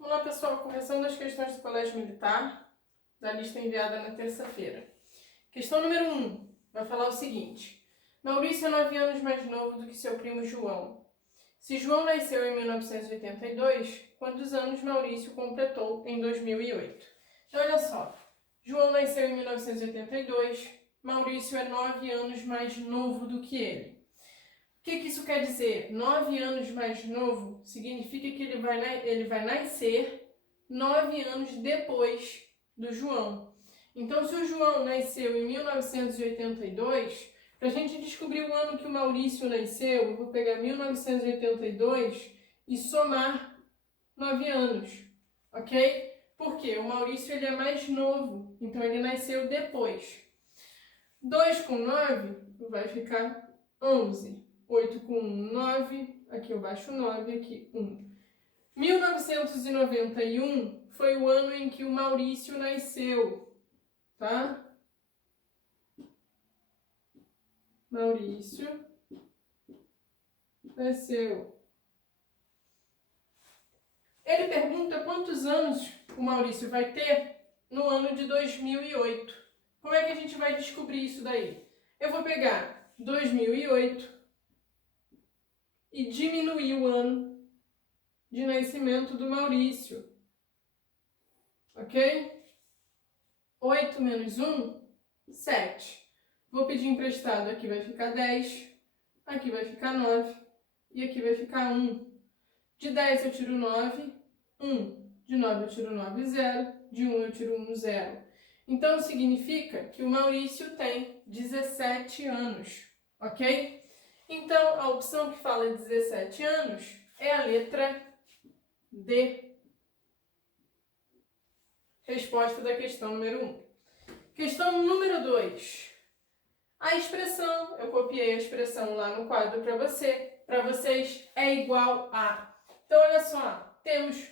Olá pessoal, correção das questões do Colégio Militar, da lista enviada na terça-feira. Questão número 1, vai falar o seguinte. Maurício é 9 anos mais novo do que seu primo João. Se João nasceu em 1982, quantos anos Maurício completou em 2008? Então olha só, João nasceu em 1982, Maurício é 9 anos mais novo do que ele. O que isso quer dizer? 9 anos mais novo significa que ele vai nascer 9 anos depois do João. Então, se o João nasceu em 1982, para a gente descobrir o ano que o Maurício nasceu, eu vou pegar 1982 e somar 9 anos, ok? Porque o Maurício ele é mais novo, então ele nasceu depois. 2 com 9 vai ficar 11. 8 com 1, 9. Aqui eu baixo 9, aqui 1. 1991 foi o ano em que o Maurício nasceu, tá? Maurício nasceu. Ele pergunta quantos anos o Maurício vai ter no ano de 2008. Como é que a gente vai descobrir isso daí? Eu vou pegar 2008 e diminuir o ano de nascimento do Maurício. Ok? 8 menos 1, 7. Vou pedir emprestado, aqui vai ficar 10, aqui vai ficar 9 e aqui vai ficar 1. De 10 eu tiro 9, 1. De 9 eu tiro 9, 0. De 1 eu tiro 1, 0. Então significa que o Maurício tem 17 anos, ok? Então a opção que fala 17 anos é a letra D. Resposta da questão número 1. Questão número 2. A expressão, eu copiei a expressão lá no quadro para vocês, é igual a. Então, olha só, temos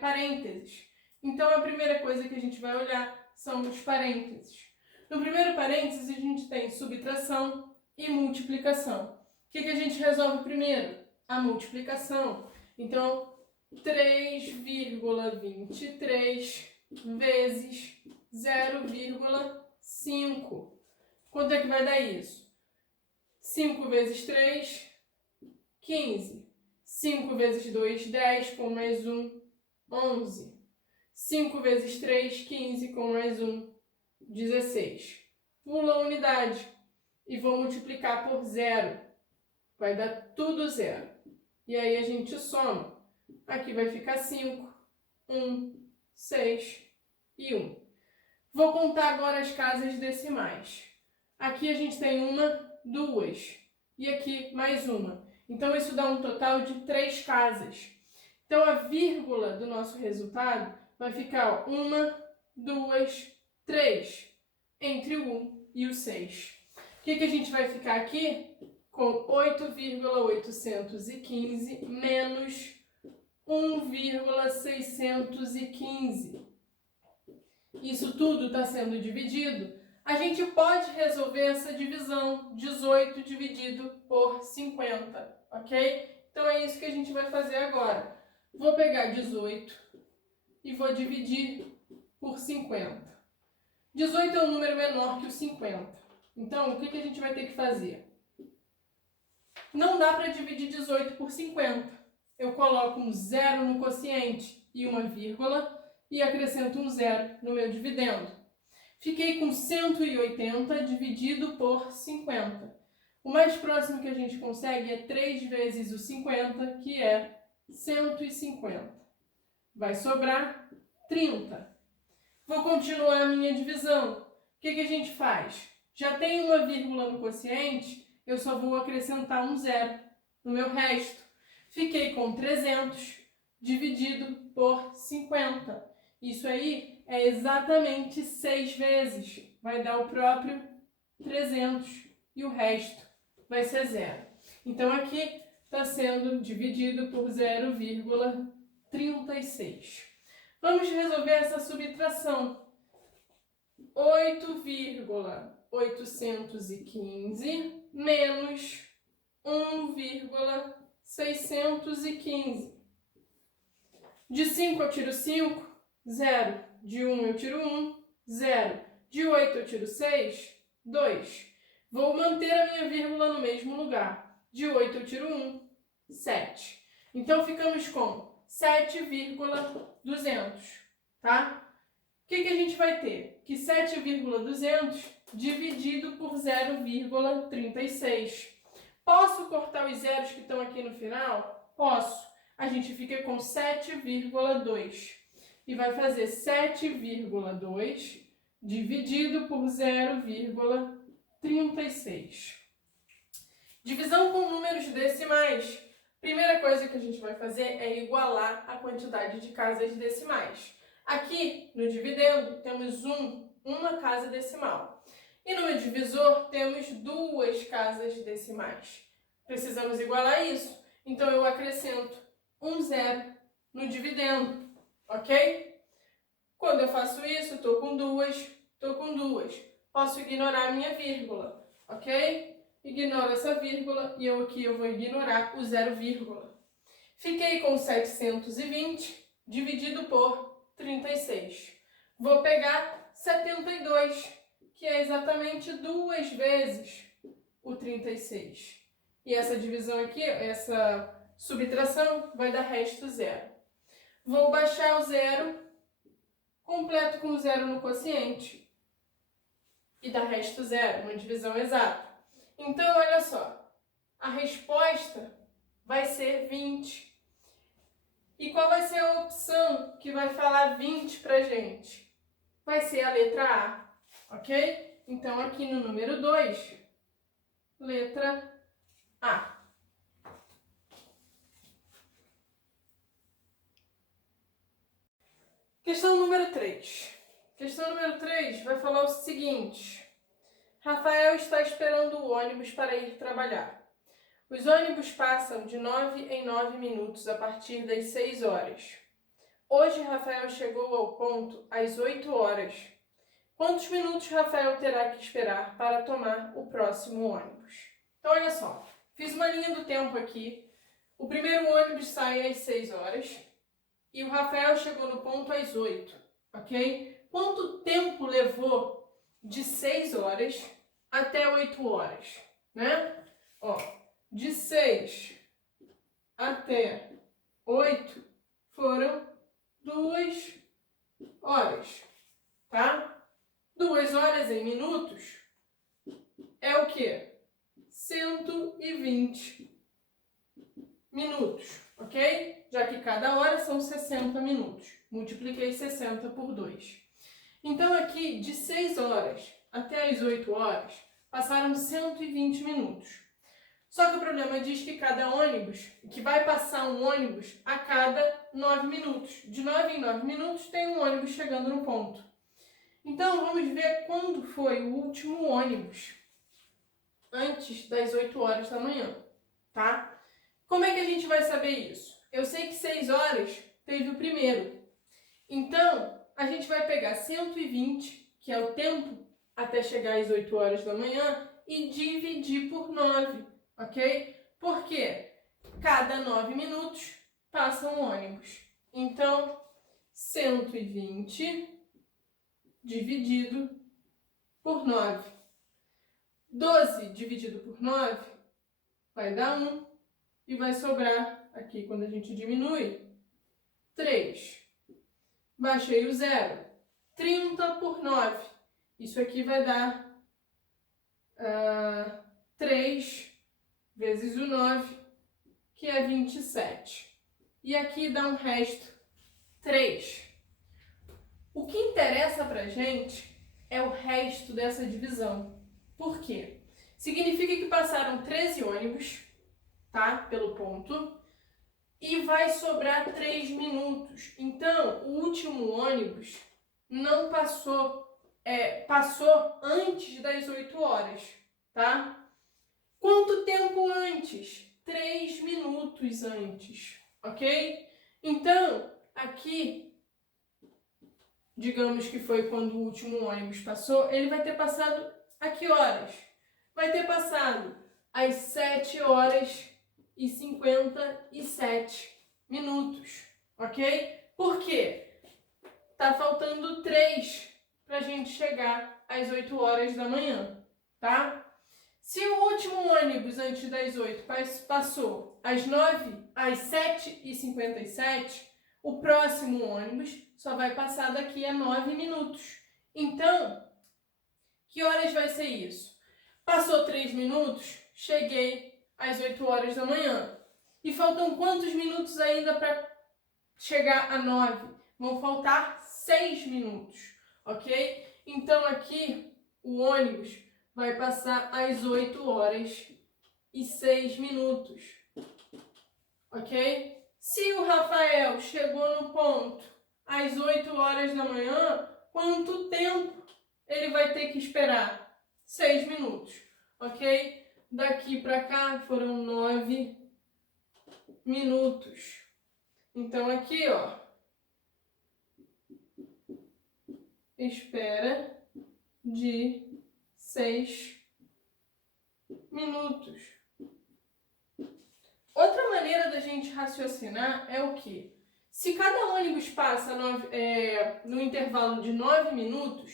parênteses. Então, a primeira coisa que a gente vai olhar são os parênteses. No primeiro parênteses, a gente tem subtração e multiplicação. O que a gente resolve primeiro? A multiplicação. Então, 3,23 vezes 0,5. Quanto é que vai dar isso? 5 vezes 3, 15. 5 vezes 2, 10, com mais 1, 11. 5 vezes 3, 15, com mais 1, 16. Pula a unidade e vou multiplicar por 0. Vai dar tudo 0. E aí a gente soma. Aqui vai ficar 5, 1, 6 e 1. Vou contar agora as casas decimais. Aqui a gente tem 1, 2 e aqui mais 1. Então isso dá um total de 3 casas. Então a vírgula do nosso resultado vai ficar 1, 2, 3 entre o 1 e o 6. O que a gente vai ficar aqui? Com 8,815 menos 1,615. Isso tudo está sendo dividido. A gente pode resolver essa divisão, 18 dividido por 50, ok? Então é isso que a gente vai fazer agora. Vou pegar 18 e vou dividir por 50. 18 é um número menor que o 50. Então, o que a gente vai ter que fazer? Não dá para dividir 18 por 50. Eu coloco um 0 no quociente e uma vírgula e acrescento um 0 no meu dividendo. Fiquei com 180 dividido por 50. O mais próximo que a gente consegue é 3 vezes o 50, que é 150. Vai sobrar 30. Vou continuar a minha divisão. O que a gente faz? Já tem uma vírgula no quociente, eu só vou acrescentar um 0 no meu resto. Fiquei com 300 dividido por 50. Isso aí é exatamente 6 vezes. Vai dar o próprio 300 e o resto vai ser 0. Então, aqui está sendo dividido por 0,36. Vamos resolver essa subtração. 8,815 menos 1,615. De 5 eu tiro 5, 0. De 1 eu tiro 1, 0. De 8 eu tiro 6, 2. Vou manter a minha vírgula no mesmo lugar. De 8 eu tiro 1, 7. Então, ficamos com 7,200, tá? O que a gente vai ter? Que 7,200 dividido por 0,36. Posso cortar os zeros que estão aqui no final? Posso. A gente fica com 7,2. E vai fazer 7,2 dividido por 0,36. Divisão com números decimais. Primeira coisa que a gente vai fazer é igualar a quantidade de casas decimais. Aqui, no dividendo, temos uma casa decimal. E no divisor, temos 2 casas decimais. Precisamos igualar isso. Então, eu acrescento um zero no dividendo, ok? Quando eu faço isso, estou com 2. Posso ignorar a minha vírgula, ok? Ignoro essa vírgula e eu vou ignorar o 0, Fiquei com 720 dividido por 36. Vou pegar 72, que é exatamente 2 vezes o 36. E essa divisão aqui, essa subtração, vai dar resto 0. Vou baixar o 0, completo com o 0 no quociente. E dá resto 0, uma divisão exata. Então, olha só, a resposta vai ser 20. E qual vai ser a opção que vai falar 20 pra gente? Vai ser a letra A, ok? Então, aqui no número 2, letra A. Questão número 3. Questão número 3 vai falar o seguinte. Rafael está esperando o ônibus para ir trabalhar. Os ônibus passam de 9 em 9 minutos a partir das 6 horas. Hoje, Rafael chegou ao ponto às 8 horas. Quantos minutos Rafael terá que esperar para tomar o próximo ônibus? Então, olha só. Fiz uma linha do tempo aqui. O primeiro ônibus sai às 6 horas e o Rafael chegou no ponto às 8, ok? Quanto tempo levou de 6 horas até 8 horas, né? Ó, de 6 até 8 foram 2 horas, tá? 2 horas em minutos é o quê? 120 minutos, ok? Já que cada hora são 60 minutos. Multipliquei 60 por 2. Então, aqui, de 6 horas até as 8 horas, passaram 120 minutos. Só que o problema diz que que vai passar um ônibus a cada 9 minutos. De 9 em 9 minutos tem um ônibus chegando no ponto. Então, vamos ver quando foi o último ônibus antes das 8 horas da manhã, tá? Como é que a gente vai saber isso? Eu sei que 6 horas teve o primeiro. Então, a gente vai pegar 120, que é o tempo até chegar às 8 horas da manhã, e dividir por 9, ok? Porque cada 9 minutos passa um ônibus. Então, 120 dividido por 9. 12 dividido por 9 vai dar 1 e vai sobrar, aqui quando a gente diminui, 3. Baixei o 0. 30 por 9. Isso aqui vai dar 3 vezes o 9, que é 27. E aqui dá um resto 3. O que interessa pra gente é o resto dessa divisão. Por quê? Significa que passaram 13 ônibus, tá? Pelo ponto. E vai sobrar 3 minutos. Então, o último ônibus não passou, passou antes das 8 horas, tá? Quanto tempo antes? 3 minutos antes, ok? Então, aqui, digamos que foi quando o último ônibus passou, ele vai ter passado a que horas? Vai ter passado às 7 horas e 57 minutos, ok? Por quê? Tá faltando 3 para a gente chegar às 8 horas da manhã, tá? Se o último ônibus antes das 8 passou às 7h57, o próximo ônibus só vai passar daqui a 9 minutos. Então, que horas vai ser isso? Passou 3 minutos, cheguei às 8 horas da manhã. E faltam quantos minutos ainda para chegar a 9? Vão faltar 6 minutos, ok? Então aqui o ônibus vai passar às 8 horas e 6 minutos, ok? Se o Rafael chegou no ponto às 8 horas da manhã, quanto tempo ele vai ter que esperar? 6 minutos, ok? Daqui para cá foram 9 minutos. Então aqui, ó, espera de 6 minutos. Outra maneira da gente raciocinar é o quê? Se cada ônibus passa no intervalo de 9 minutos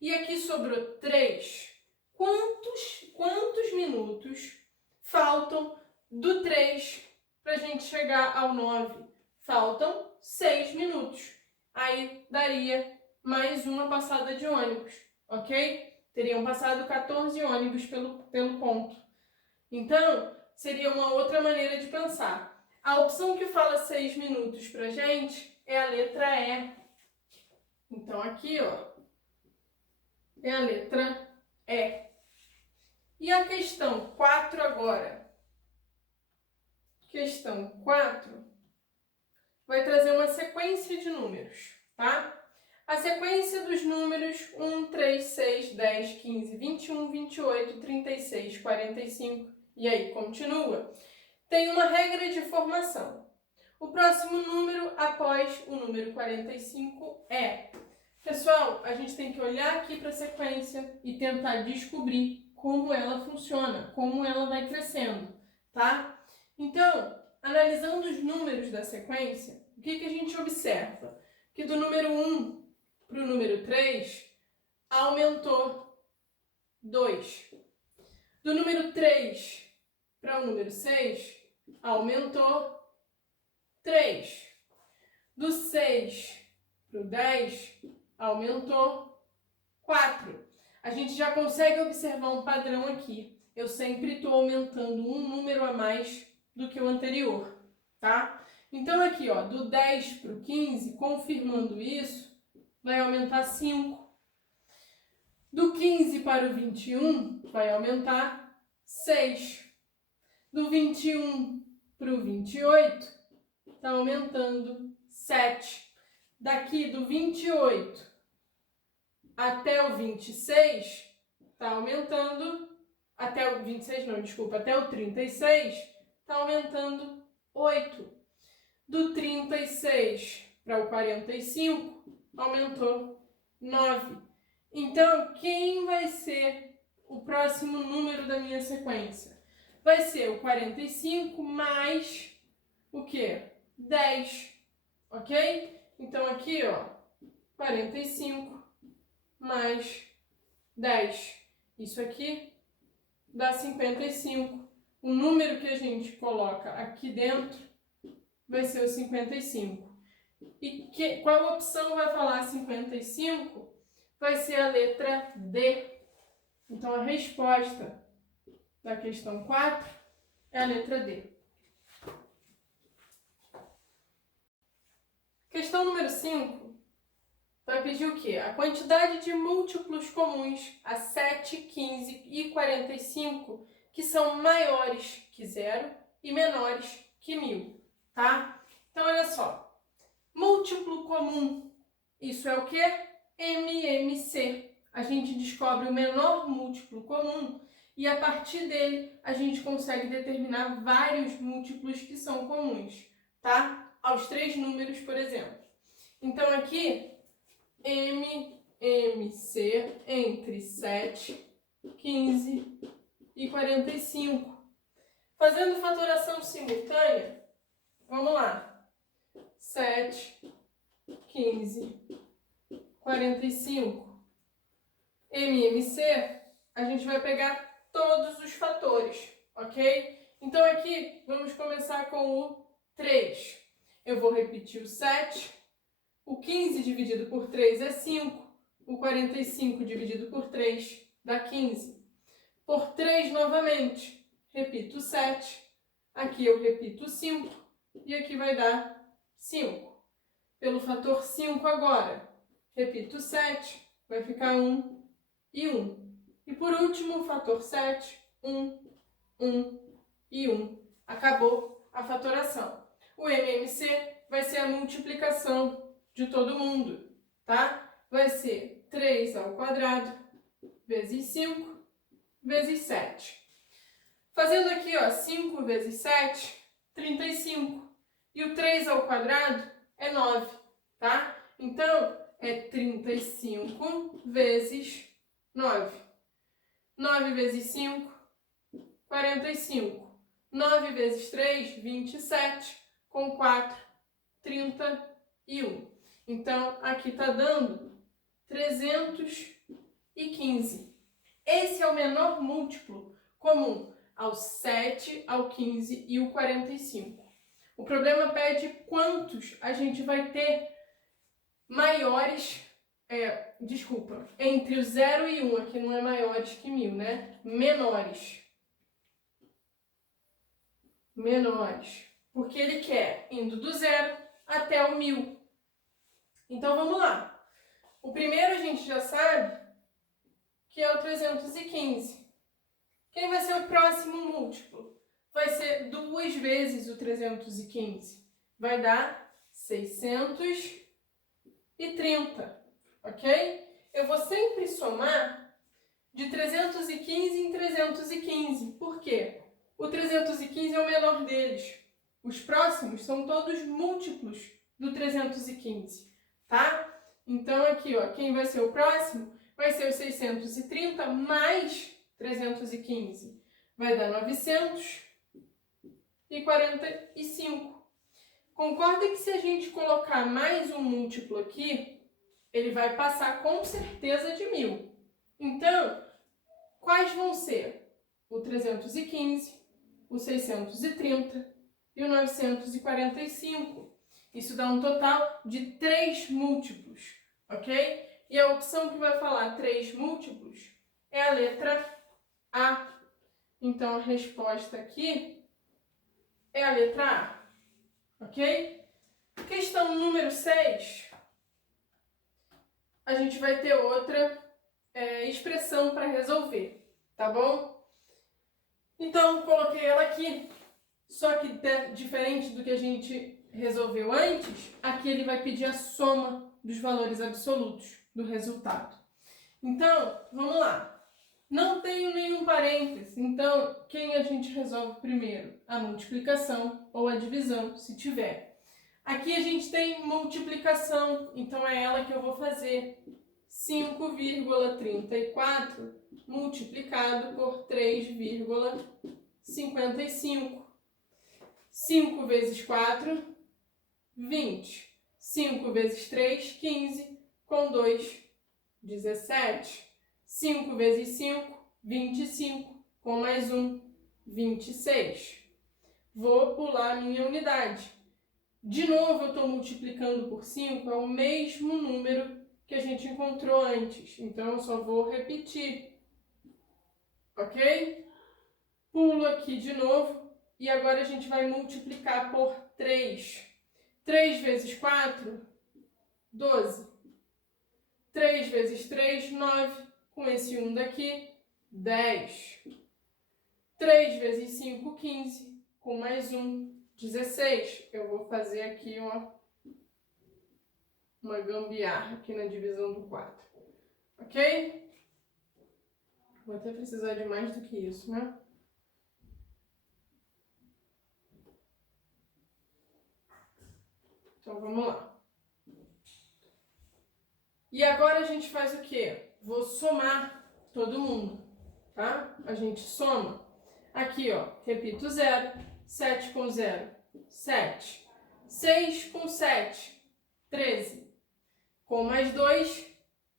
e aqui sobrou 3, quantos minutos faltam do 3 para a gente chegar ao 9? Faltam 6 minutos. Aí daria mais uma passada de ônibus, ok? Teriam passado 14 ônibus pelo ponto. Então, seria uma outra maneira de pensar. A opção que fala 6 minutos pra gente é a letra E. Então, aqui, ó, é a letra E. E a questão 4 agora? Questão 4 vai trazer uma sequência de números, tá? A sequência dos números 1, 3, 6, 10, 15, 21, 28, 36, 45, e aí continua. Tem uma regra de formação. O próximo número após o número 45 é... Pessoal, a gente tem que olhar aqui para a sequência e tentar descobrir como ela funciona, como ela vai crescendo, tá? Então, analisando os números da sequência, o que a gente observa? Que do número 1 para o número 3, aumentou 2. Do número 3 para o número 6, aumentou 3. Do 6 para o 10, aumentou 4. A gente já consegue observar um padrão aqui. Eu sempre estou aumentando um número a mais do que o anterior, tá? Então aqui, ó, do 10 para o 15, confirmando isso, vai aumentar 5. Do 15 para o 21, vai aumentar 6. Do 21 para o 28, está aumentando 7. Daqui do 28 até o 26, está aumentando, até o 26 não, desculpa, até o 36, está aumentando 8. Do 36 para o 45, aumentou 9. Então, quem vai ser o próximo número da minha sequência? Vai ser o 45 mais o quê? 10, ok? Então, aqui, ó, 45 mais 10. Isso aqui dá 55. O número que a gente coloca aqui dentro vai ser o 55. E qual opção vai falar 55? Vai ser a letra D. Então, a resposta da questão 4 é a letra D. Questão número 5 vai pedir o quê? A quantidade de múltiplos comuns a 7, 15 e 45 que são maiores que 0 e menores que 1000, tá? Então, olha só. Múltiplo comum, isso é o quê? MMC. A gente descobre o menor múltiplo comum e a partir dele a gente consegue determinar vários múltiplos que são comuns, tá? Aos 3 números, por exemplo. Então aqui, MMC entre 7, 15 e 45. Fazendo fatoração simultânea, vamos lá. 7 15, 45. MMC, a gente vai pegar todos os fatores, ok? Então aqui, vamos começar com o 3. Eu vou repetir o 7. O 15 dividido por 3 é 5. O 45 dividido por 3 dá 15. Por 3 novamente, repito o 7. Aqui eu repito o 5. E aqui vai dar 5. Pelo fator 5 agora, repito o 7. Vai ficar 1 e 1. E por último, o fator 7. 1, 1 e 1. Acabou a fatoração. O MMC vai ser a multiplicação de todo mundo, tá? Vai ser 3 ao quadrado vezes 5 vezes 7. Fazendo aqui, ó, 5 vezes 7, 35. E o 3 ao quadrado é 9, tá? Então, é 35 vezes 9. 9 vezes 5, 45. 9 vezes 3, 27. Com 4, 31. Então, aqui está dando 315. Esse é o menor múltiplo comum ao 7, ao 15 e o 45. O problema pede quantos a gente vai ter maiores, entre o 0 e 1, aqui não é maiores que 1000, né? Menores. Porque ele quer indo do 0 até o 1000. Então, vamos lá. O primeiro a gente já sabe que é o 315. Quem vai ser o próximo múltiplo? Vai ser 2 vezes o 315. Vai dar 630, ok? Eu vou sempre somar de 315 em 315. Por quê? O 315 é o menor deles. Os próximos são todos múltiplos do 315, tá? Então, aqui, ó, quem vai ser o próximo vai ser o 630 mais 315. Vai dar 945. Concorda que se a gente colocar mais um múltiplo aqui, ele vai passar com certeza de 1000. Então, quais vão ser? O 315, o 630 e o 945. Isso dá um total de 3 múltiplos, ok? E a opção que vai falar 3 múltiplos é a letra A. Então, a resposta aqui é a letra A, ok? Questão número 6. A gente vai ter outra expressão para resolver, tá bom? Então, coloquei ela aqui, só que diferente do que a gente resolveu antes, aqui ele vai pedir a soma dos valores absolutos do resultado. Então, vamos lá. Não tenho nenhum parêntese, então quem a gente resolve primeiro? A multiplicação ou a divisão, se tiver. Aqui a gente tem multiplicação, então é ela que eu vou fazer. 5,34 multiplicado por 3,55. 5 vezes 4, 20. 5 vezes 3, 15. Com 2, 17. 5 vezes 5, 25. Com mais 1, 26. Vou pular a minha unidade. De novo, eu estou multiplicando por 5, é o mesmo número que a gente encontrou antes. Então, eu só vou repetir. Ok? Pulo aqui de novo. E agora a gente vai multiplicar por 3. 3 vezes 4, 12. 3 vezes 3, 9. Com esse 1 daqui, 10. 3 vezes 5, 15. Com mais 1, 16. Eu vou fazer aqui uma gambiarra aqui na divisão do 4. Ok? Vou até precisar de mais do que isso, né? Então, vamos lá. E agora a gente faz o quê? Vou somar todo mundo, tá? A gente soma. Aqui, ó, repito 0. 7 com 0, 7. 6 com 7, 13. com mais 2,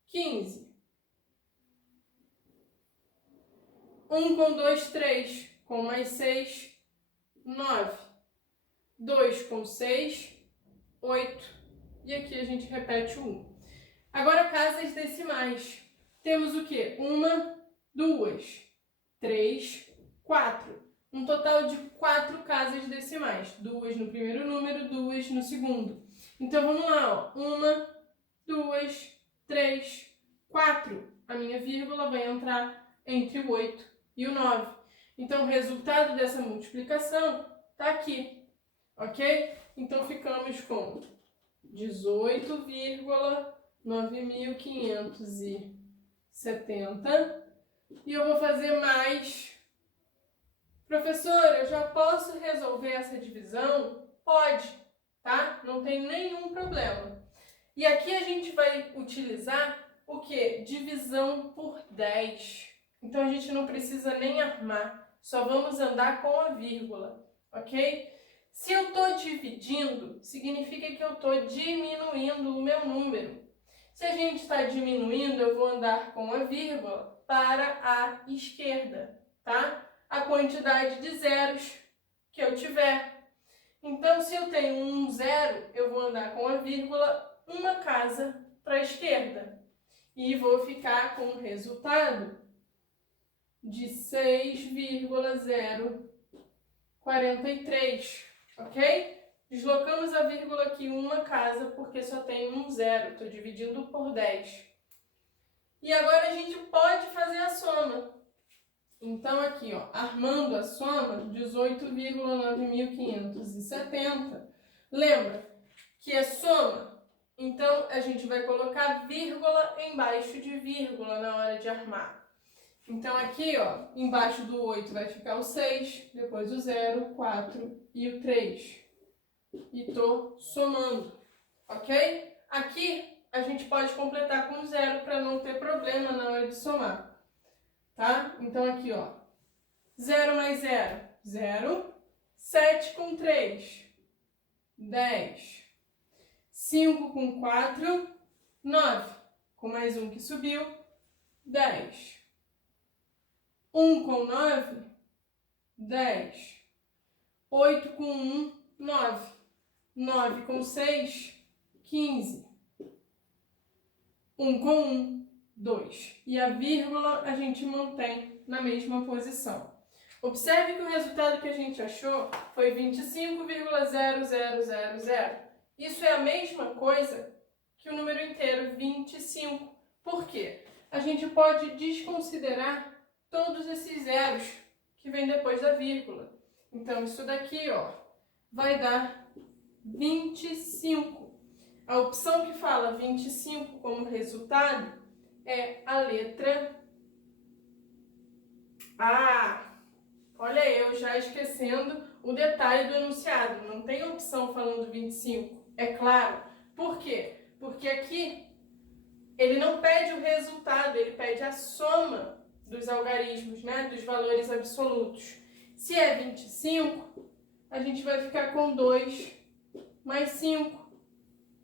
15. 1 com 2, 3, com mais 6, 9. 2 com 6, 8. E aqui a gente repete o 1. Agora, casas decimais. Temos o quê? 1, 2, 3, 4. Um total de 4 casas decimais. 2 no primeiro número, 2 no segundo. Então, vamos lá, ó. 1, 2, 3, 4. A minha vírgula vai entrar entre o 8 e o 9. Então, o resultado dessa multiplicação está aqui, ok? Então, ficamos com 18,9570. E eu vou fazer mais. Professora, eu já posso resolver essa divisão? Pode, tá? Não tem nenhum problema. E aqui a gente vai utilizar o quê? Divisão por 10. Então, a gente não precisa nem armar, só vamos andar com a vírgula, ok? Se eu estou dividindo, significa que eu estou diminuindo o meu número. Se a gente está diminuindo, eu vou andar com a vírgula para a esquerda, tá? A quantidade de zeros que eu tiver. Então, se eu tenho um zero, eu vou andar com a vírgula uma casa para a esquerda. E vou ficar com o resultado de 6,043, ok? Deslocamos a vírgula aqui uma casa porque só tem um zero, estou dividindo por 10. E agora a gente pode fazer a soma. Então aqui, ó, armando a soma, 18,9570. Lembra que é soma? Então a gente vai colocar vírgula embaixo de vírgula na hora de armar. Então aqui, ó, embaixo do 8 vai ficar o 6, depois o 0, 4 e o 3. E tô somando, ok? Aqui a gente pode completar com 0 para não ter problema na hora de somar, tá? Então aqui, ó, 0 mais 0, 0. 7 com 3, 10. 5 com 4, 9. Com mais um que subiu, 10. 1 com 9, 10. 8 com 1, 9. 9 com 6, 15. 1 com 1, 2. E a vírgula a gente mantém na mesma posição. Observe que o resultado que a gente achou foi 25,0000. Isso é a mesma coisa que o número inteiro 25. Por quê? A gente pode desconsiderar todos esses zeros que vem depois da vírgula. Então, isso daqui, ó, vai dar 25. A opção que fala 25 como resultado é a letra A. Olha eu já esquecendo o detalhe do enunciado. Não tem opção falando 25. É claro. Por quê? Porque aqui ele não pede o resultado, ele pede a soma dos algarismos, né? Dos valores absolutos. Se é 25, a gente vai ficar com 2 mais 5,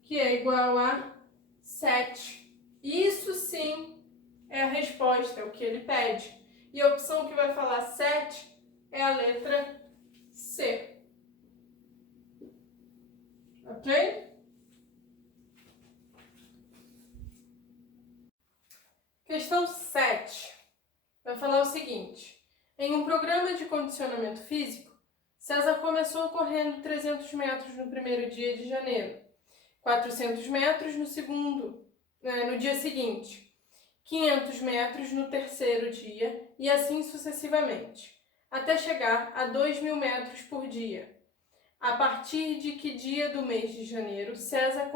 que é igual a 7. Isso sim é a resposta, é o que ele pede. E a opção que vai falar 7 é a letra C. Ok? Questão 7. Vai falar o seguinte. Em um programa de condicionamento físico, César começou correndo 300 metros no primeiro dia de janeiro, 400 metros no dia seguinte, 500 metros no terceiro dia e assim sucessivamente, até chegar a 2.000 metros por dia. A partir de que dia do mês de janeiro César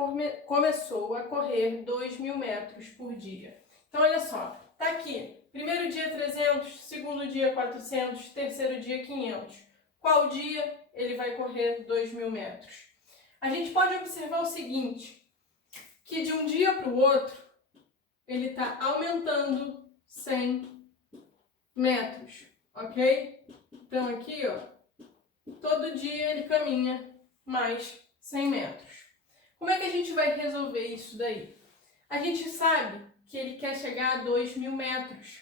começou a correr 2.000 metros por dia? Então, olha só, tá aqui. Primeiro dia 300, segundo dia 400, terceiro dia 500. Qual dia ele vai correr 2.000 metros? A gente pode observar o seguinte, que de um dia para o outro, ele está aumentando 100 metros, ok? Então aqui, ó, todo dia ele caminha mais 100 metros. Como é que a gente vai resolver isso daí? A gente sabe que ele quer chegar a 2.000 metros.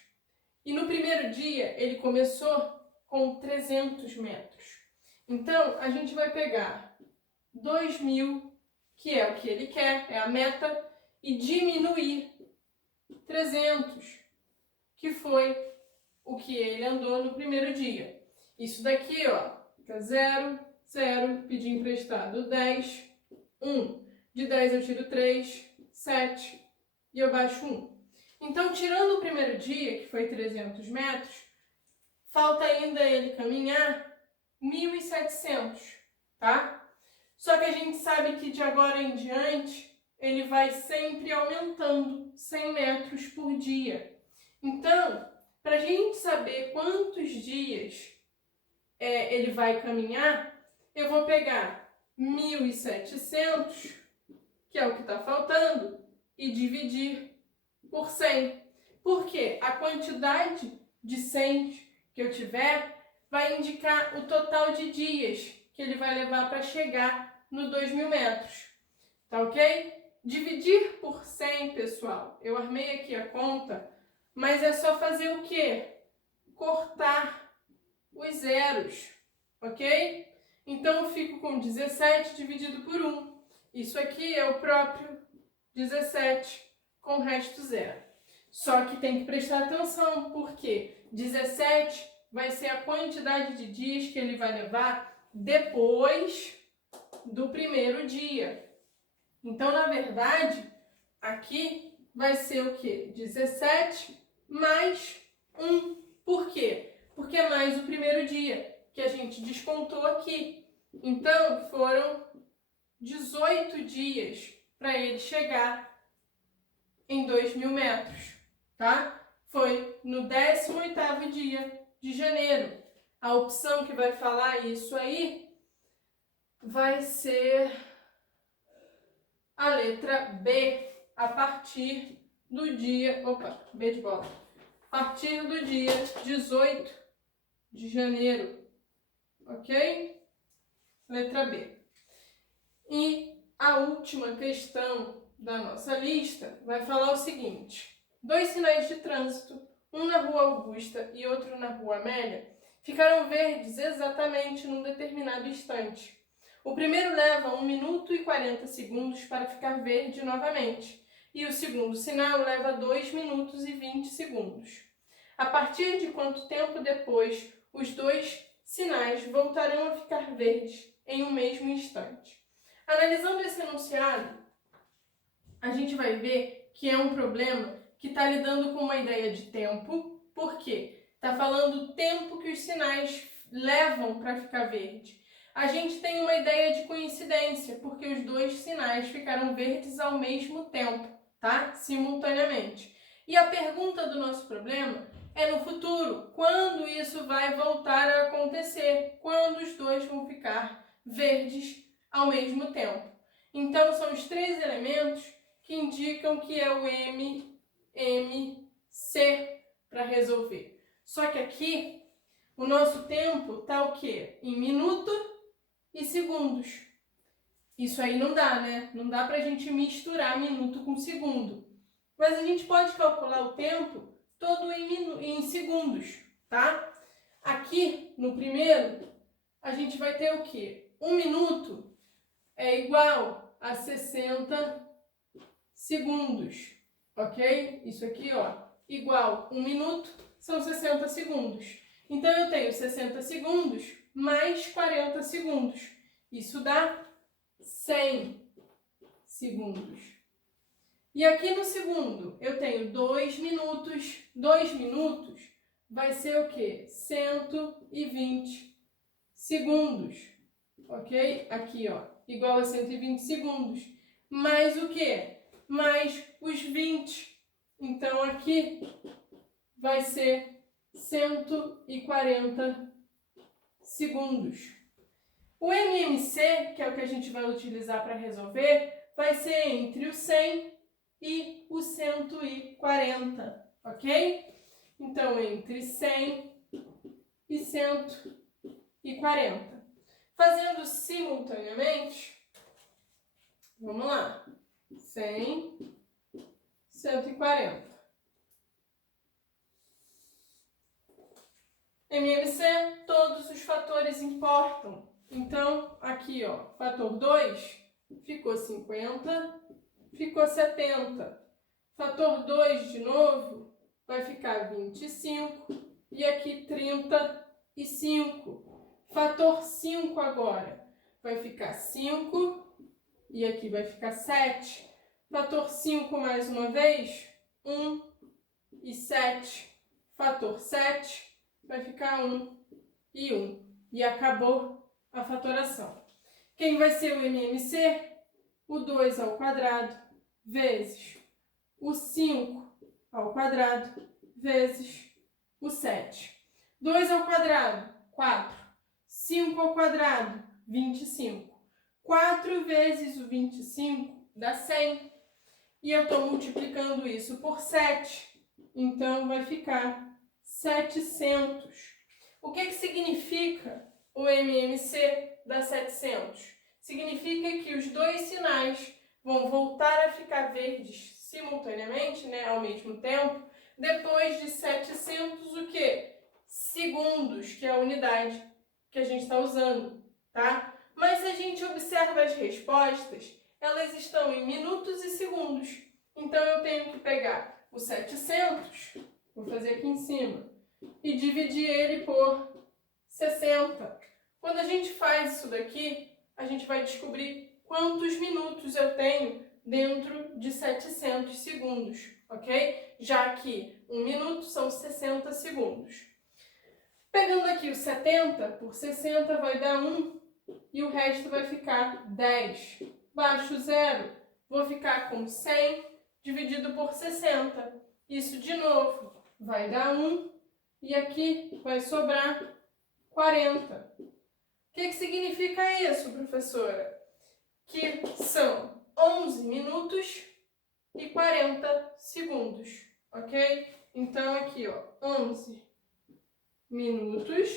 E no primeiro dia ele começou com 300 metros. Então, a gente vai pegar 2.000, que é o que ele quer, é a meta, e diminuir 300, que foi o que ele andou no primeiro dia. Isso daqui, ó, fica 0, 0, pedir emprestado 10, 1. De 10 eu tiro 3, 7 e eu baixo 1. Então, tirando o primeiro dia, que foi 300 metros, falta ainda ele caminhar 1.700, tá? Só que a gente sabe que de agora em diante, ele vai sempre aumentando 100 metros por dia. Então, para a gente saber quantos dias ele vai caminhar, eu vou pegar 1.700, que é o que está faltando, e dividir por 100. Porque a quantidade de 100 que eu tiver vai indicar o total de dias que ele vai levar para chegar no 2.000 metros. Tá ok? Dividir por 100, pessoal, eu armei aqui a conta, mas é só fazer o quê? Cortar os zeros, ok? Então, eu fico com 17 dividido por 1. Isso aqui é o próprio 17 com o resto zero. Só que tem que prestar atenção, porque 17 vai ser a quantidade de dias que ele vai levar depois do primeiro dia. Então, na verdade, aqui vai ser o quê? 17 mais 1. Por quê? Porque é mais o primeiro dia, que a gente descontou aqui. Então, foram 18 dias para ele chegar em 2.000 metros, tá? Foi no 18º dia de janeiro. A opção que vai falar isso aí vai ser a letra B, a partir do dia... Opa, B de bola. A partir do dia 18 de janeiro, ok? Letra B. E a última questão da nossa lista vai falar o seguinte: 2 sinais de trânsito, um na Rua Augusta e outro na Rua Amélia, ficaram verdes exatamente num determinado instante. O primeiro leva 1 minuto e 40 segundos para ficar verde novamente, e o segundo sinal leva 2 minutos e 20 segundos. A partir de quanto tempo depois os dois sinais voltarão a ficar verdes em um mesmo instante? Analisando esse enunciado, a gente vai ver que é um problema que está lidando com uma ideia de tempo. Por quê? Está falando o tempo que os sinais levam para ficar verde. A gente tem uma ideia de coincidência, porque os dois sinais ficaram verdes ao mesmo tempo, tá? Simultaneamente. E a pergunta do nosso problema é no futuro. Quando isso vai voltar a acontecer? Quando os dois vão ficar verdes ao mesmo tempo? Então, são os 3 elementos que indicam que é o MMC para resolver. Só que aqui, o nosso tempo está o quê? Em minuto e segundos. Isso aí não dá, né? Não dá para a gente misturar minuto com segundo. Mas a gente pode calcular o tempo todo em segundos, tá? Aqui, no primeiro, a gente vai ter o quê? 1 minuto é igual a 60 segundos, ok? Isso aqui, ó, igual 1 minuto, são 60 segundos. Então, eu tenho 60 segundos mais 40 segundos. Isso dá 100 segundos. E aqui no segundo, eu tenho 2 minutos. 2 minutos vai ser o quê? 120 segundos, ok? Aqui, ó, igual a 120 segundos. Mais o quê? Mais os 20. Então, aqui vai ser 140 segundos. O MMC, que é o que a gente vai utilizar para resolver, vai ser entre o 100 e o 140, ok? Então, entre 100 e 140. Fazendo simultaneamente, vamos lá. 100 140. MMC, todos os fatores importam. Então, aqui, ó, fator 2 ficou 50, ficou 70. Fator 2 de novo vai ficar 25 e aqui 35. Fator 5 agora vai ficar 5 e aqui vai ficar 7. Fator 5 mais uma vez, 1 e 7. Fator 7 vai ficar 1 e 1. E acabou a fatoração. Quem vai ser o MMC? O 2 ao quadrado vezes o 5 ao quadrado vezes o 7. 2 ao quadrado, 4. 5 ao quadrado, 25. 4 vezes o 25 dá 100. E eu estou multiplicando isso por 7. Então, vai ficar 700. O que significa o MMC da 700? Significa que os dois sinais vão voltar a ficar verdes simultaneamente, né, ao mesmo tempo, depois de 700 o quê? Segundos, que é a unidade que a gente está usando, tá? Mas se a gente observa as respostas, elas estão em minutos e segundos. Então, eu tenho que pegar o 700, vou fazer aqui em cima, e dividir ele por 60. Quando a gente faz isso daqui, a gente vai descobrir quantos minutos eu tenho dentro de 700 segundos, ok? Já que 1 minuto são 60 segundos. Pegando aqui o 70 por 60 vai dar 1 e o resto vai ficar 10. Baixo zero, vou ficar com 100 dividido por 60. Isso de novo vai dar 1 e aqui vai sobrar 40. O que significa isso, professora? Que são 11 minutos e 40 segundos, ok? Então, aqui, ó, 11 minutos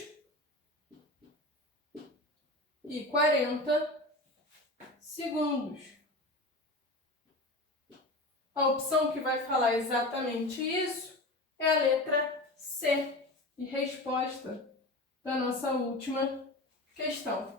e 40 segundos. A opção que vai falar exatamente isso é a letra C, e resposta da nossa última questão.